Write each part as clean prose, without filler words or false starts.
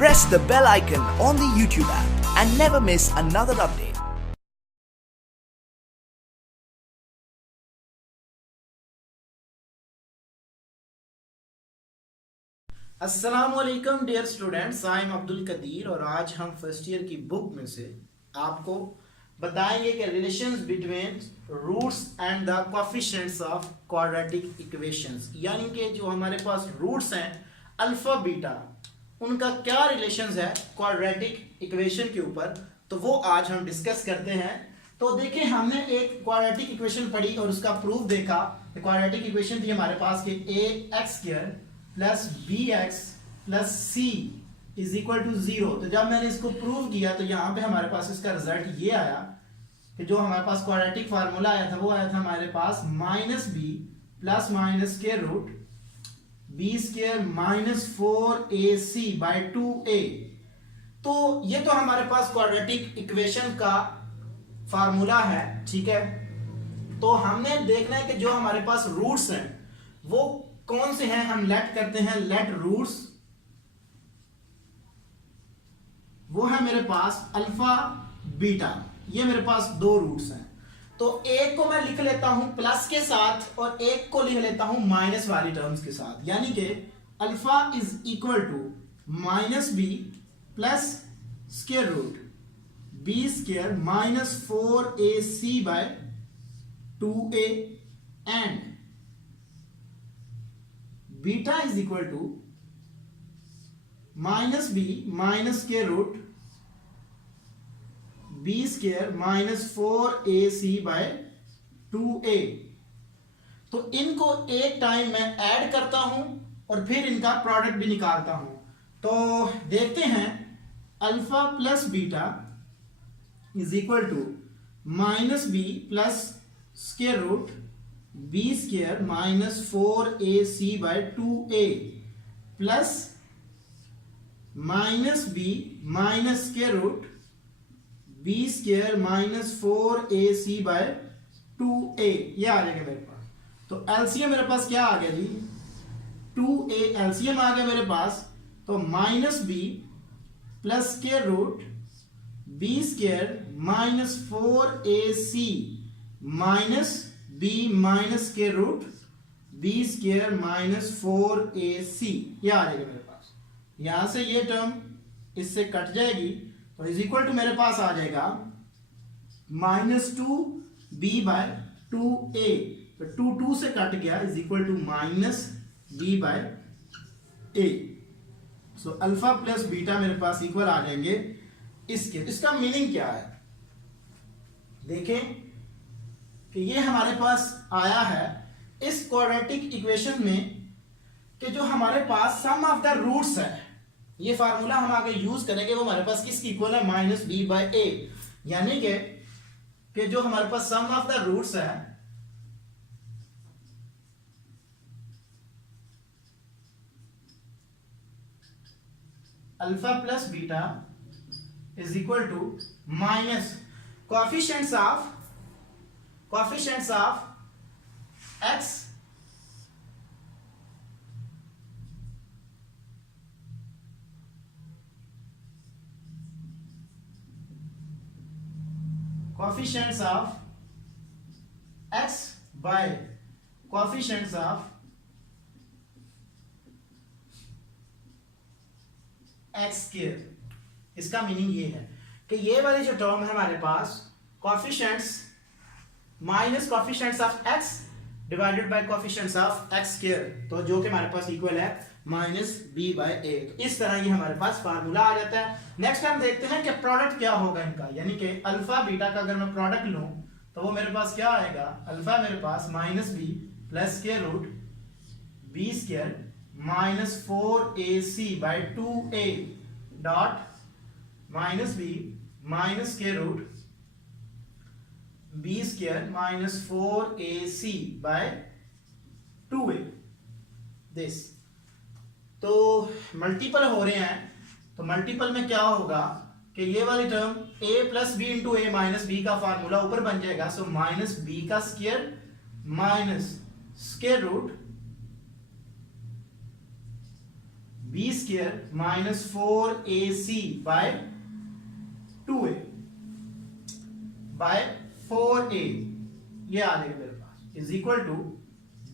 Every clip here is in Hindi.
press the bell icon on the YouTube app and never miss another update. अस्सलाम वालेकुम dear students, I am Abdul Qadir और आज हम फर्स्ट ईयर की बुक में से आपको बताएंगे कि relations between roots and the coefficients of quadratic equations, यानी कि जो हमारे पास रूट्स हैं अल्फा बीटा, उनका क्या रिलेशंस है क्वाड्रेटिक इक्वेशन के ऊपर, तो वो आज हम डिस्कस करते हैं। तो देखिए, हमने एक क्वाड्रेटिक इक्वेशन पढ़ी और उसका प्रूफ देखा। क्वाड्रेटिक इक्वेशन थी हमारे पास कि ax² plus bx plus c is equal to 0। तो जब मैंने इसको प्रूव किया तो यहाँ पे हमारे पास इसका रिजल्ट ये आया कि जो हमारे पास क्वाड्रेटिक फार्मूला आया था वो आया था हमारे पास -b प्लस माइनस के root b² minus 4ac by 2a। तो ये तो हमारे पास क्वाड्रेटिक इक्वेशन का फार्मूला है, ठीक है। तो हमने देखना है कि जो हमारे पास रूट्स हैं वो कौन से हैं। हम लेट करते हैं, लेट रूट्स, वो है मेरे पास अल्फा बीटा, ये मेरे पास दो रूट्स हैं। तो एक को मैं लिख लेता हूं प्लस के साथ और एक को लिख लेता हूं माइनस वाली टर्म्स के साथ, यानी कि alpha is equal to -b plus square root b² minus 4ac by 2a and beta is equal to -b minus के root b² minus 4ac by 2a। तो इनको एक टाइम में ऐड करता हूं और फिर इनका प्रोडक्ट भी निकालता हूं। तो देखते हैं, alpha plus beta is equal to -b plus square root b² minus 4ac by 2a plus -b minus square root b² minus 4ac by 2a, ये आ जाएगा मेरे पास। तो एलसीएम मेरे पास क्या आ गया जी, 2a एलसीएम आ गया मेरे पास। तो -b plus square root b² minus 4ac minus b minus के रूट b² माइनस 4ac, ये आ जाएगा मेरे पास। यहां से ये टर्म इससे कट जाएगी तो इज इक्वल टू मेरे पास आ जाएगा -2b बाय 2a। तो 2 से कट गया, is equal to -b by a। So alpha plus beta मेरे पास इक्वल आ जाएंगे इसके। इसका मीनिंग क्या है, देखें कि ये हमारे पास आया है इस क्वाड्रेटिक इक्वेशन में कि जो हमारे पास सम ऑफ द रूट्स है, ये फार्मूला हम आगे यूज करेंगे, वो हमारे पास किसकी इक्वल है, -b बाय a। यानी कि जो हमारे पास सम ऑफ द रूट्स है alpha plus beta is equal to minus coefficients of x coefficients of x by coefficients of x²। इसका मीनिंग ये है कि ये वाली जो टर्म है हमारे पास coefficients minus coefficients of x divided by coefficients of x², तो जो कि हमारे पास इक्वल है -b बाय a। तो इस तरह ये हमारे पास फार्मूला आ जाता है। नेक्स्ट टाइम देखते हैं कि प्रोडक्ट क्या होगा इनका, यानी कि अल्फा बीटा का अगर मैं प्रोडक्ट लूं तो वो मेरे पास क्या आएगा, अल्फा मेरे पास -b plus square root b² minus 4ac by 2a dot -b minus square root b² minus 4ac by 2a this. तो मल्टीपल हो रहे हैं, तो मल्टीपल में क्या होगा कि ये वाली term a plus b into a minus B का फार्मूला ऊपर बन जाएगा। सो माइनस बी का square minus square root b square minus 4ac by 2a by 4a, ये आ जाएगा मेरे पास, is equal to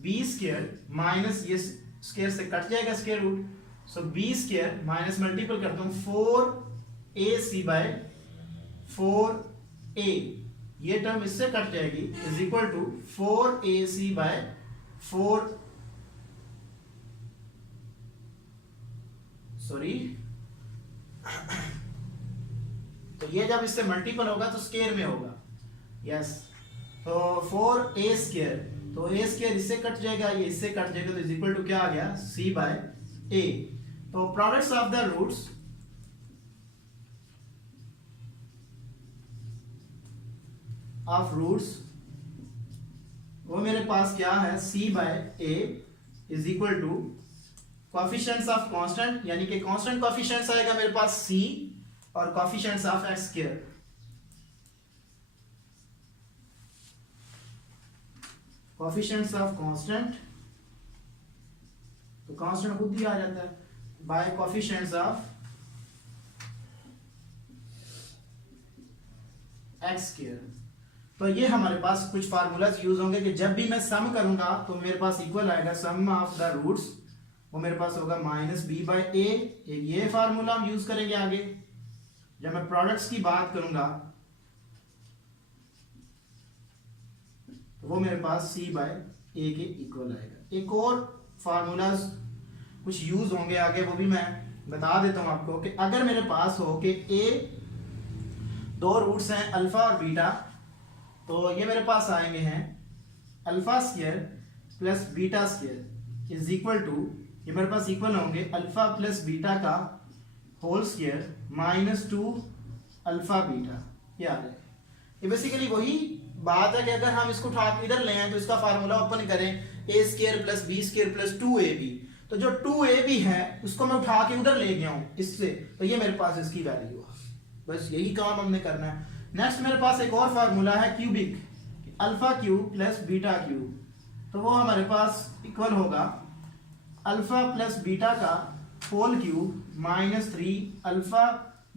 b square minus ये स्क्वायर से कट जाएगा square root, so b square minus multiple करता हूं 4ac बाय 4a, ये टर्म इससे कट जाएगी, is equal to 4ac by 4, sorry, तो ये जब इससे मल्टीपल होगा तो स्क्वायर में होगा, यस, तो 4a स्क्वायर, तो a स्क्वायर इससे कट जाएगा, ये इससे कट जाएगा, तो इज इक्वल टू क्या आ गया, c बाय a। तो products of the roots of roots, वो मेरे पास क्या है, c by a is equal to coefficients of constant, यानी कि कांस्टेंट कोएफिशिएंट्स आएगा मेरे पास c और coefficients of x square, coefficients of constant, तो कांस्टेंट खुद ही आ जाता है, by coefficients of x square. तो ये हमारे पास कुछ फार्मूलाज यूज होंगे कि जब भी मैं सम करूंगा तो मेरे पास इक्वल आएगा, सम ऑफ द रूट्स वो मेरे पास होगा माइनस बी बाय ए, ये फार्मूला हम यूज करेंगे आगे। जब मैं प्रोडक्ट्स की बात करूंगा तो वो मेरे पास c बाय ए के इक्वल आएगा। एक और फार्मूलाज कुछ यूज होंगे आगे, वो भी मैं बता देता हूं आपको कि अगर मेरे पास हो कि a दो रूट्स हैं अल्फा और बीटा, तो ये मेरे पास आएंगे हैं alpha square plus beta square is equal to, ये मेरे पास इक्वल होंगे अल्फा प्लस बीटा का whole square minus 2 alpha beta, ये आ जाएगा। ये बेसिकली वही बात है कि अगर हम इसको उठा के इधर ले आए तो इसका फार्मूला ओपन करें a square plus B square plus 2ab, तो जो 2ab है उसको मैं उठा के उधर ले गया हूं इससे, तो ये मेरे पास इसकी वैल्यू है, बस यही काम हमने करना है। नेक्स्ट मेरे पास एक और फार्मूला है cubic, alpha cube plus beta cube, तो वो हमारे पास इक्वल होगा अल्फा प्लस बीटा का whole cube minus 3 alpha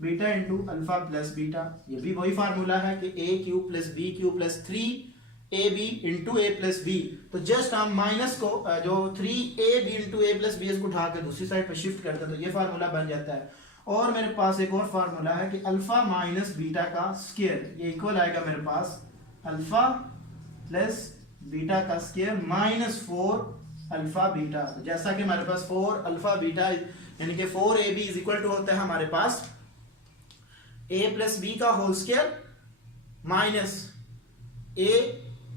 beta into alpha plus beta. ये भी वही फार्मूला है कि a cube plus B cube plus 3ab into a plus B, तो जस्ट हम माइनस को जो 3ab into a plus B इसको उठा के दूसरी साइड पर शिफ्ट करते हैं, तो ये फार्मूला बन जाता है। और मेरे पास एक और फार्मूला है कि अल्फा माइनस बीटा का स्क्वायर, ये इक्वल आएगा मेरे पास अल्फा प्लस बीटा का स्क्वायर माइनस 4 अल्फा बीटा। तो जैसा कि हमारे पास 4 अल्फा बीटा यानी कि 4ab इज इक्वल टू होता है हमारे पास a प्लस बी का whole square minus a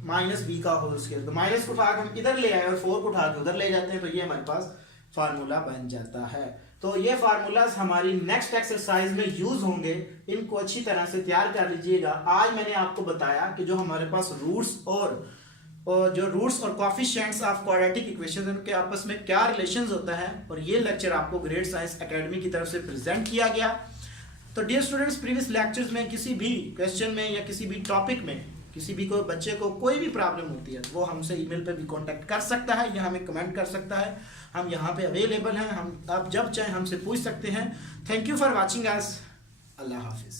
minus B का होल स्क्वायर, तो माइनस को उठा के हम इधर ले आए और 4 को उठा के उधर ले जाते हैं, तो ये हमारे पास फार्मूला बन जाता है। तो ये फार्मूलाज हमारी नेक्स्ट एक्सरसाइज में यूज होंगे, इनको अच्छी तरह से तैयार कर लीजिएगा। आज मैंने आपको बताया कि जो हमारे पास रूट्स और जो रूट्स और कोएफिशिएंट्स ऑफ क्वाड्रेटिक इक्वेशंस उनके आपस में क्या रिलेशंस होता है, और ये लेक्चर आपको ग्रेड साइंस एकेडमी की तरफ से प्रेजेंट किया गया। तो डियर स्टूडेंट्स, प्रीवियस लेक्चर्स में किसी भी क्वेश्चन में या किसी भी टॉपिक में किसी भी कोई बच्चे को कोई भी प्रॉब्लम होती है तो वो हमसे ईमेल पे भी कांटेक्ट कर सकता है या हमें कमेंट कर सकता है, हम यहाँ पे अवेलेबल हैं, हम आप जब चाहे हमसे पूछ सकते हैं। Thank you for watching us, Allah हाफिज़।